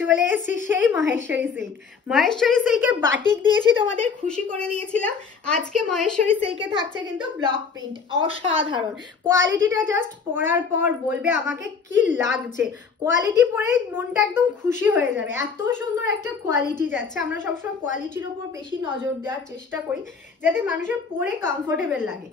চলে এসেছি সেই মহেশ্বরী সিল্ক। মহেশ্বরী সিল্কের বাটিক দিয়েছি, তোমাদের খুশি করে দিয়েছিলাম। আজকে মহেশ্বরী সিল্কে থাকছে কিন্তু ব্লক প্রিন্ট, অসাধারণ কোয়ালিটিটা। জাস্ট পরার পর বলবে আমাকে কি লাগছে, কোয়ালিটি পরে মনটা একদম খুশি হয়ে যাবে। এত সুন্দর একটা কোয়ালিটি যাচ্ছে। আমরা সবসময় কোয়ালিটির ওপর বেশি নজর দেওয়ার চেষ্টা করি যাতে মানুষের পরে কমফোর্টেবল লাগে।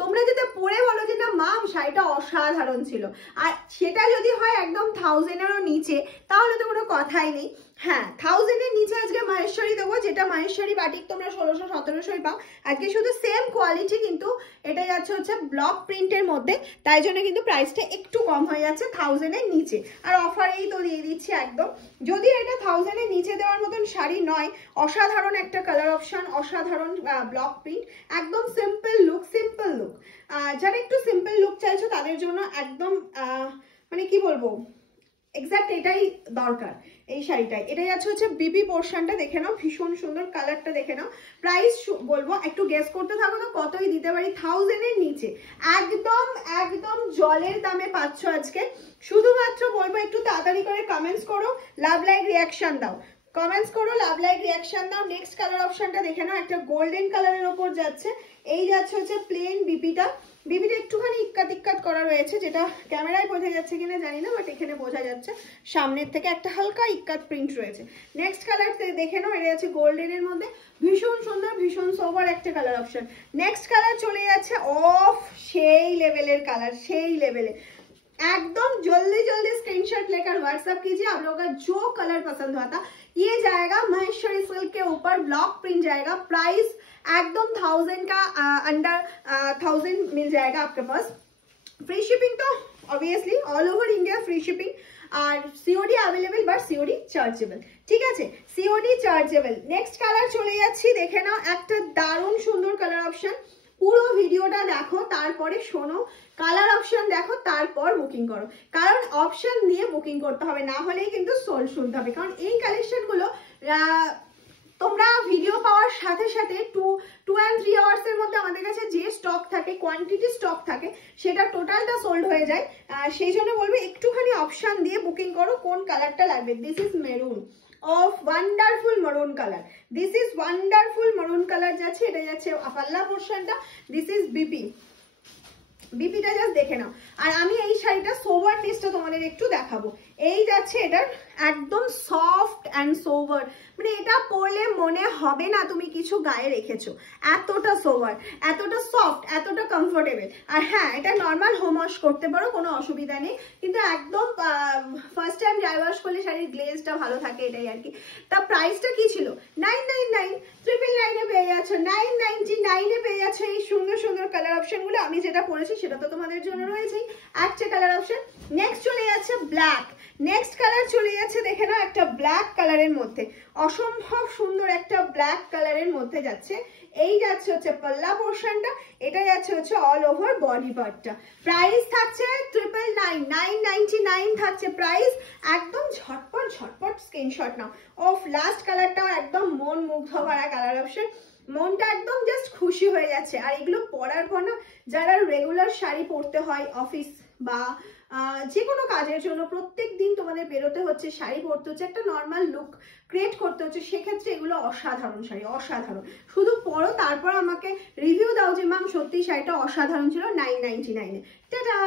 তোমরা যাতে পরে বলো যে না মাম শাড়িটা অসাধারণ ছিল, আর সেটা যদি হয় একদম 1000-এরও নিচে তাহলে তো কোনো কথাই নেই। হ্যাঁ, 1000-এর নিচে আজকে মহেশ্বরী দেবো, যেটা মহেশ্বরী বাটিক তোমরা 1600-1700 পাও। আজকে শুধু সেম কোয়ালিটি, কিন্তু এটা যাচ্ছে হচ্ছে ব্লক প্রিন্টের মধ্যে, তাই জন্য কিন্তু প্রাইসটা একটু কম হয়ে যাচ্ছে 1000-এর নিচে। আর অফারেই তো দিয়ে দিচ্ছি একদম। যদিও এটা 1000-এর নিচে দেওয়ার মতন শাড়ি নয়, অসাধারণ একটা কালার অপশন, অসাধারণ ব্লক প্রিন্ট, একদম সিম্পল লুক। সিম্পল লুক যারা একটু সিম্পল লুক চাইছো তাদের জন্য একদম মানে কি বলবো, এক্স্যাক্ট এটাই দরকার এই শাড়িটাই। এটাই আছে হচ্ছে বিবি পোর্শনটা, দেখে নাও ভীষণ সুন্দর কালারটা, দেখে নাও। প্রাইস বলবো একটু গেস করতে থাকো তো কতই দিতে পারি। 1000-এর নিচে একদম একদম জলের দামে পাচ্ছ আজকে। শুধুমাত্র বলবো একটু তাড়াতাড়ি করে কমেন্টস করো, লাভ লাইক রিয়াকশন দাও, কমেন্টস করো, লাভ লাইক রিয়াকশন দাও। নেক্সট কালার অপশনটা দেখে নাও, একটা গোল্ডেন কালারের ওপর যাচ্ছে। এই যাচ্ছে হচ্ছে প্লেন বিপিটা। বিপিটা একটুখানি ইক্কাত ইক্কাত করা রয়েছে, যেটা ক্যামেরায় বোঝা যাচ্ছে কিনা জানি না, বাট এখানে বোঝা যাচ্ছে সামনের থেকে একটা হালকা ইক্কাত প্রিন্ট রয়েছে। নেক্সট কালার দেখে নাও, এটা আছে গোল্ডেনের মধ্যে, ভীষণ সুন্দর ভীষণ সোবার একটা কালার অপশন। নেক্সট কালার চলে যাচ্ছে অফ সেই লেভেলের कालर, সেই লেভেলে एकदम जल्दी जल्दी स्क्रीनशॉट लेकर व्हाट्सएप कीजिए। आप लोगों का जो कलर पसंद हुआ था ये जाएगा महेश्वरी सिल्क के ऊपर, ब्लॉक प्रिंट जाएगा। प्राइस एकदम 1000 का अंडर 1000 मिल जाएगा आपके पास। फ्री शिपिंग तो obviously all over India free shipping, और COD available but COD chargeable. ठीक है, सीओडी चार्जेबल। नेक्स्ट कलर चले যাচ্ছি, দেখে নাও একটা দারুণ সুন্দর কালার অপশন। পুরো ভিডিওটা দেখো, তারপরে শোনো, কালার অপশন দেখো, তারপর বুকিং করো। কারণ অপশন দিয়ে বুকিং করতে হবে, না হলেই কিন্তু সোল্ড শুনতে হবে। কারণ এই কালেকশনগুলো তোমরা ভিডিও পাওয়ার সাথে সাথে 2 and 3 আওয়ার্সের মধ্যে আমাদের কাছে যে স্টক থাকে, কোয়ান্টিটি স্টক থাকে, সেটা টোটালটা সোল্ড হয়ে যায়। সেই জন্য বলবো একটুখানি অপশন দিয়ে বুকিং করো কোন কালারটা লাগবে। This is maroon of wonderful maroon color, this is wonderful maroon color যাচ্ছে। এটা যাচ্ছে পাল্লা পোরশনটা, দিস ইজ বিপি। বিপিটা জাস্ট দেখে নাও। আর আমি এই শাড়িটা সোভারনেসটা তোমাদের একটু দেখাবো। এই যাচ্ছে এটার একদম সফট অ্যান্ড সোভার, মানে এটা পরলে মনে হবে না তুমি কিছু গায়ে রেখেছো, এতটা সোভার, এতটা সফট, এতটা কমফোর্টেবল। আর হ্যাঁ, এটা নর্মাল হোম ওয়াশ করতে পারো, কোনো অসুবিধা নেই, কিন্তু একদম ফার্স্ট টাইম ড্রাই ওয়াশ করলে শাড়ির গ্লেজটা ভালো থাকে, এটাই আর কি। তা প্রাইসটা কি ছিল? 999, 999 এ পেয়ে যাচ্ছ, 999 এ পেয়ে যাচ্ছ এই সুন্দর সুন্দর কালার অপশনগুলো। আমি যেটা পরেছি সেটা তো তোমাদের জন্য রয়েছেই, একটা কালার অপশন। নেক্সট চলে যাচ্ছে ব্ল্যাক। নেক্সট কালার চলে যাচ্ছে, দেখে নাও একটা ব্ল্যাক কালারের মধ্যে, অসম্ভব সুন্দর একটা ব্ল্যাক কালারের মধ্যে যাচ্ছে। এই যাচ্ছে হচ্ছে পাল্লা পোর্শনটা, এটা যাচ্ছে হচ্ছে অল ওভার বডি পার্টটা। প্রাইস থাকছে 999, 999 থাকছে প্রাইস। একদম ঝটপট ঝটপট স্ক্রিনশট নাও। অফ লাস্ট কালারটাও একদম মন মুগ্ধ করা কালার অপশন, মনটা একদম জাস্ট খুশি হয়ে যাচ্ছে। আর এগুলো পরার পর না, যারা রেগুলার শাড়ি পরতে হয় অফিস বা যে কোনো কাজের জন্য, প্রত্যেক দিন তোমাদের বেরোতে হচ্ছে, শাড়ি পরতে হচ্ছে, একটা নর্মাল লুক ক্রিয়েট করতে হচ্ছে, সেক্ষেত্রে এগুলো অসাধারণ শাড়ি, অসাধারণ। শুধু পরো, তারপর আমাকে রিভিউ দাও যে ম্যাম সত্যি শাড়িটা অসাধারণ ছিল 999-এ। টাটা।